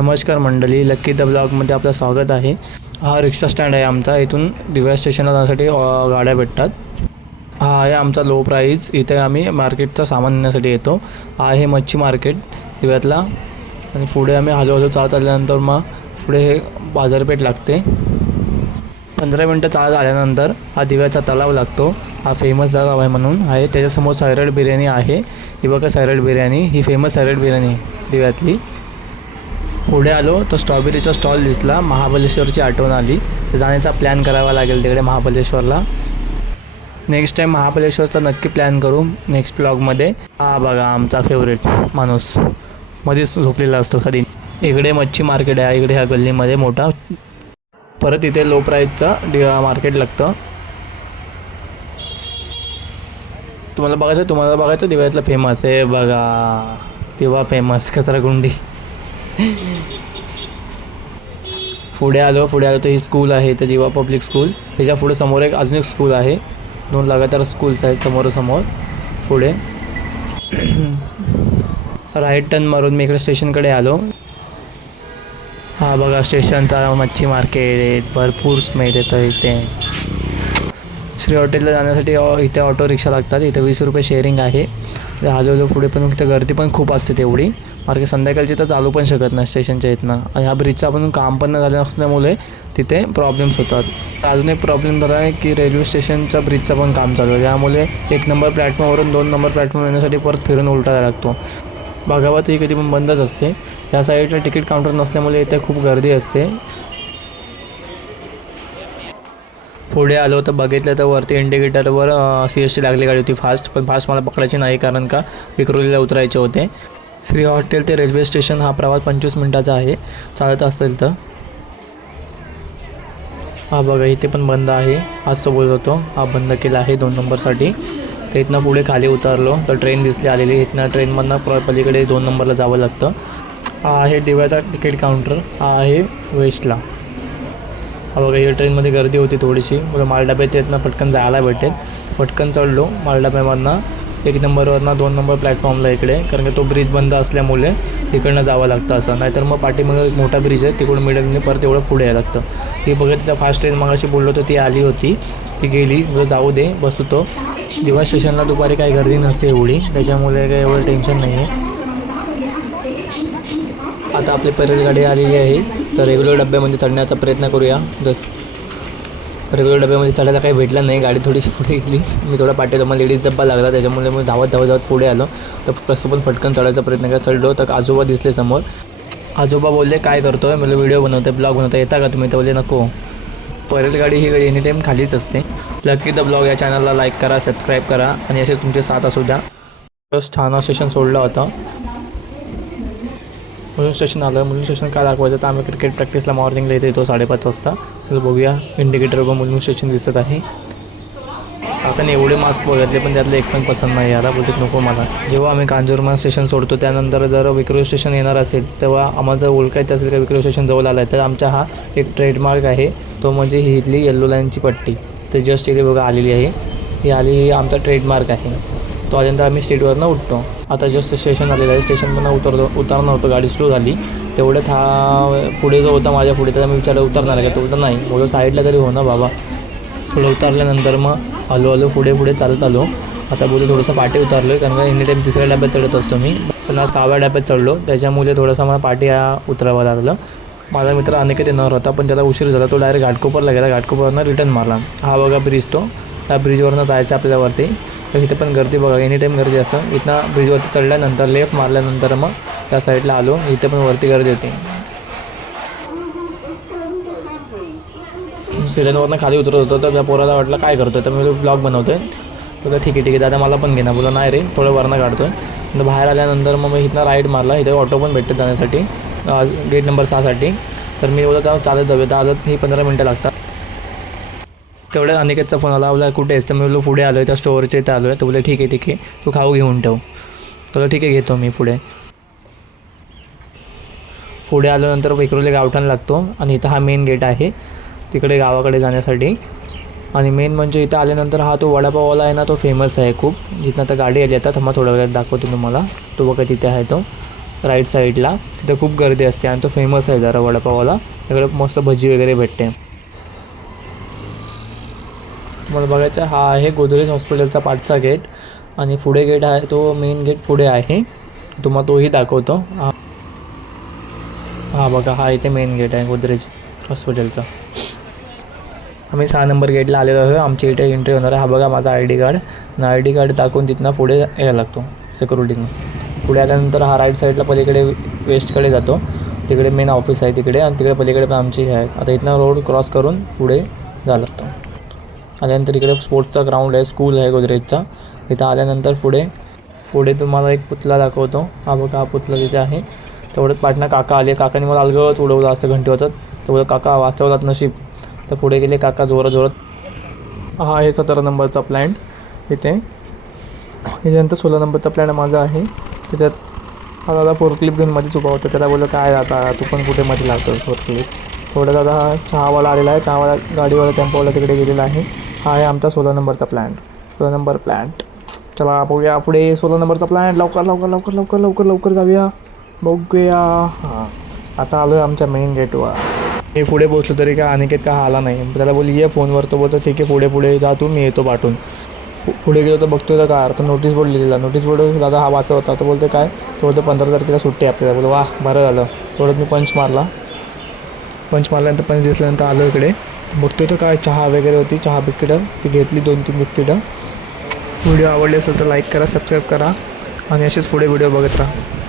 नमस्कार मंडळी lucky the ब्लॉगमध्ये आपलं स्वागत आहे. हा रिक्षा स्टँड आहे आमचा इथून दिव्या स्टेशनला जाण्यासाठी गाड्या भेटतात. हा आहे आमचा लो प्राईज इथे आम्ही मार्केटचं सामान नेण्यासाठी येतो. हा आहे मच्छी मार्केट दिव्यातला. आणि पुढे आम्ही हळूहळू चालत आल्यानंतर मग पुढे हे बाजारपेठ लागते. पंधरा मिनटं चालत आल्यानंतर हा दिव्याचा तलाव लागतो. हा फेमस तलाव आहे म्हणून. आहे त्याच्यासमोर सायरड बिर्याणी आहे. ही बघा सैरड बिर्याणी ही फेमस सैरड बिर्याणी आहे दिव्यातली. पुढे आलो तर स्ट्रॉबेरीचा स्टॉल दिसला. महाबलेश्वरची आठवण आली. तर जाण्याचा प्लॅन करावा लागेल तिकडे महाबलेश्वरला नेक्स्ट टाईम महाबलेश्वरचा नक्की प्लॅन करू नेक्स्ट ब्लॉगमध्ये हा बघा आमचा फेवरेट माणूस. मध्येच झोपलेला असतो कधी. इकडे मच्छी मार्केट आहे इकडे ह्या गल्लीमध्ये मोठा. परत इथे लो प्राईजचं डि मार्केट लागतं. तुम्हाला बघायचं तुम्हाला बघायचं दिवाळीतलं फेमस आहे बघा तेव्हा फेमस कचराकुंडी. पुढे आलो पुढे आलो तर ही स्कूल आहे तर दिवा पब्लिक स्कूल त्याच्या पुढे समोर एक अजून एक स्कूल आहे. दोन लगातार स्कूल्स आहेत समोरासमोर. पुढे. राईट टर्न मारून मी इकडे स्टेशनकडे आलो. हा बघा स्टेशनचा मच्छी मार्केट भरपूर स्मेल येतं इथे. श्री हॉटेलला जाण्यासाठी इथे ऑटो रिक्षा लागतात. इथे वीस रुपये शेअरिंग आहे. आलो पुढे पण इथे गर्दी पण खूप असते तेवढी. मार्केट संध्याकाळची तर चालू पण शकत नाही स्टेशनच्या इथनं. आणि ह्या ब्रिजचं आपण काम पण न झालं असल्यामुळे तिथे प्रॉब्लेम्स होतात. अजून एक प्रॉब्लेम झाला आहे की रेल्वे स्टेशनच्या ब्रिजचं पण काम चालू आहे. त्यामुळे एक नंबर प्लॅटफॉर्मवरून दोन नंबर प्लॅटफॉर्म येण्यासाठी परत फिरून उलटा लागतो. भागावात ही कधी पण बंदच असते. या साईडला तिकीट काउंटर नसल्यामुळे इथे खूप गर्दी असते. पुढे आलो तर बघितलं तर वरती इंडिकेटरवर सी एस टी लागली गाडी होती फास्ट पण फास्ट मला पकडायची नाही कारण का विक्रोलीला उतरायचे होते. श्री हॉटेल ते रेल्वे स्टेशन हा प्रवास पंचवीस मिनटाचा आहे. चालत असेल तर. हा बघा इथे पण बंद आहे. आज तो बोलत होतो. हा बंद केला आहे दोन नंबरसाठी. तर इथनं पुढे खाली उतरलो. तर ट्रेन दिसली आलेली. इथनं ट्रेनमधनं प्र पलीकडे दोन नंबरला जावं लागतं. हा आहे दिव्याचा तिकीट काउंटर. हा आहे वेस्टला. हा बघा या ट्रेनमध्ये गर्दी होती थोडीशी. मला मालडब्यात इथनं पटकन जायला भेटेल. पटकन चढलो. मालडाब्यामधनं एक नंबरवरनं दोन नंबर प्लॅटफॉर्मला इकडे. कारण की तो ब्रिज बंद असल्यामुळे इकडनं जावं लागतं असं. नाहीतर मग पाठीमागं एक मोठा ब्रिज आहे. तिकडून मिडलने परत एवढं पुढे यायला लागतं. ही बघत तिथं फास्ट ट्रेन मगाशी बोललो तर ती आली होती. ती गेली. जाऊ दे बसू तो. दिवा स्टेशनला दुपारी काही गर्दी नसते एवढी त्याच्यामुळे काही एवढं टेन्शन नाही आहे आता आपली परत गाडी आलेली आहे. तर रेग्युलर डब्यामध्ये चढण्याचा प्रयत्न करूया. जर रेग्युलर डब्यामध्ये चढायला काही भेटलं नाही. गाडी थोडीशी पुढे गेली. मी थोडा पाठवतो. मग लेडीज डब्बा लागला. त्याच्यामुळे मी धावत धावत धावत पुढे आलो. तर कसं पण फटकन चढायचा प्रयत्न केला. चढलो तर आजोबा दिसले समोर. आजोबा बोलले काय करतो आहे मला व्हिडिओ बनवतोय ब्लॉग बनवता येता का तुम्ही? तर बोलले नको. परेल गाडी ही एनी टाईम खालीच असते. लकी द ब्लॉग या चॅनलला लाईक करा सबस्क्राईब करा. आणि असे तुमचे साथ असू द्या. बस ठाणा स्टेशन सोडला होता. मुलुंड स्टेशन आलं मुलुंड स्टेशन काय दाखवायचं तर आम्ही क्रिकेट प्रॅक्टिसला मॉर्निंगला इथे येतो साडेपाच वाजता. तर बघूया इंडिकेटरवर मुलुंड स्टेशन दिसत आहे. आपण एवढे मास्क बघितले पण त्यातले एक पण पसंत नाही आला बोलत नको मला. जेव्हा आम्ही कांजूरमान स्टेशन सोडतो त्यानंतर जर विक्रो स्टेशन येणार असेल तेव्हा आम्हाला जर ओळखायचं असेल का विक्रो स्टेशन जवळ आलं आहे तर आमचा हा एक ट्रेडमार्क आहे. तो म्हणजे ही इथली येल्लो लाईनची पट्टी. तर जस्ट इथे बघा आलेली आहे. ही आली ही आमचा ट्रेडमार्क आहे. तो आल्यानंतर आम्ही सीटवरनं उठतो. आता जस्ट स्टेशन आलेलं आहे. स्टेशनमधनं उतरतो उतरणं होतं. गाडी स्लो झाली. तेवढ्यात हा पुढे जो होता माझ्या पुढे तर मी विचारलं उतरणार आहे का? तो बोलतो नाही. बोलतो साईडला तरी हो ना बाबा. पुढे उतरल्यानंतर मग हलो हलो पुढे पुढे चालत आलो. आता बोलतो थोडंसं पाठी उतरलो आहे कारण का एनी टाईम तिसऱ्या डब्यात चढत असतो मी. पण आज सहाव्या डब्यात चढलो. त्याच्यामुळे थोडंसं मला पाठी हा उतरावं लागलं. माझा मित्र अनेक येणार होता पण त्याला उशीर झाला. तो डायरेक्ट घाटकोपरला गेला. घाटकोपरनं रिटर्न मारला. हा बघा ब्रिज तो. त्या ब्रिजवरनं जायचं आपल्यावरती. तर इथे पण गर्दी बघा एनी टाईम गर्दी असतं. इथनं ब्रिजवरती चढल्यानंतर लेफ्ट मारल्यानंतर मग त्या साईडला आलो. इथे पण वरती गर्दी होती. सिलेंडरवरनं खाली उतरत होतो तर त्या पोराला वाटलं काय करतोय? तर मी ब्लॉग बनवतोय. तर ठीक आहे ठीक आहे. दादा मला पण घे ना. बोला नाही रे थोडं वरनं काढतोय. आहे बाहेर आल्यानंतर मग मी इथनं राईड मारला. इथे ऑटो पण भेटते जाण्यासाठी. गेट नंबर सहासाठी. तर मी बोला चालत जाऊया. तर आलो ही पंधरा मिनटं लागतात. तेवढ्यात अनिकेतचा फोन आला. बोला कुठे आहेस? तर मी बोललो पुढे आलो आहे त्या स्टोअरच्या इथे आलो आहे तर बोलले ठीक आहे ठीक आहे. तू खाऊ घेऊन ठेव. तर ठीक आहे घेतो मी पुढे. पुढे आल्यानंतर विक्रोली गावठाण लागतो आणि इथं हा मेन गेट आहे. तिकडे गावाकडे जाण्यासाठी. आणि मेन म्हणजे इथं आल्यानंतर हा तो वडापाववाला आहे ना तो फेमस आहे खूप. जिथनं आता गाडी आली आता थांबा थोड्या वेळात दाखवतो तुम्हाला. तो बघा तिथे आहे तो. राईट साईडला तिथं खूप गर्दी असते आणि तो फेमस आहे जरा वडापाववाला तिकडे मस्त भजी वगैरे भेटते. मला बघायचं हा आहे गोदरेज हॉस्पिटलचा पाठचा गेट आणि पुढे गेट आहे तो मेन गेट पुढे आहे. तुम्हाला तोही दाखवतो. हा. हा बघा हा इथे मेन गेट आहे गोदरेज हॉस्पिटलचा. आम्ही सहा नंबर गेटला आलेलो आहे आमची इथे एंट्री होणार आहे. हा बघा माझा आय डी कार्ड. आणि आय डी कार्ड दाखवून तिथनं पुढे यायला लागतो सिक्युरिटीनं पुढे आल्यानंतर हा राईट साईडला पलीकडे वेस्टकडे जातो. तिकडे मेन ऑफिस आहे तिकडे आणि तिकडे पलीकडे पण आमची हे आहे. आता इथनं रोड क्रॉस करून पुढे जायला लागतो. आल्यानंतर इकडे स्पोर्ट्सचा ग्राउंड आहे स्कूल आहे गोदरेजचा. इथं आल्यानंतर पुढे पुढे तुम्हाला एक पुतला दाखवतो. हा बघा हा पुतला तिथे आहे. तेवढ्यात पाटणा काका आले. काकाने मला अलगच उडवलं असतं घंटी वाजत. तेवढं काका वाचवलात नशीब. तर पुढे गेले काका जोरात जोरात. हा आहे सतरा नंबरचा प्लॅन्ट इथे. याच्यानंतर सोळा नंबरचा प्लॅन माझा आहे. त्याच्यात हा दादा फोरक्लिप घेऊन मध्येच उभा होता. त्याला बोललं काय दादा तू पण कुठे मध्ये लागतो फोरक्लिप थोडा दादा हा चहावाला आलेला आहे. चहावाला गाडीवाला टेम्पोवाला तिकडे गेलेला आहे. हा आहे आमचा सोळा नंबरचा प्लॅन्ट. सोळा नंबर प्लॅन्ट. चला बघूया पुढे सोळा नंबरचा प्लॅन्ट. लवकर लवकर लवकर लवकर लवकर लवकर जाऊया. बघूया. हां. आता आलो आहे आमच्या मेन गेटवर मी पुढे पोचलो तरी काय अनिकेत का आला नाही. त्याला बोलली ये फोनवर. तो बोलतो ठीक आहे पुढे पुढे जा तू मी येतो पाठून. पुढे गेलो तर बघतो तर काय. तर नोटीस बोर्ड लिहिलेला. नोटीस बोर्ड दादा हा वाचा होता. तो बोलतो काय? तो बोलतो पंधरा तारखेला सुट्टी आहे आपल्याला. बोलतो वा बरं झालं. थोडं मी पंच मारला. पंच मारल्यानंतर पंच दिसल्यानंतर आलो इकडे. मग तर काय चहा वगैरे होती चहा बिस्किटं ती घेतली दोन तीन बिस्किटं. व्हिडिओ आवडले असेल तर लाईक करा सबस्क्राईब करा आणि असेच पुढे व्हिडिओ बघत राहा.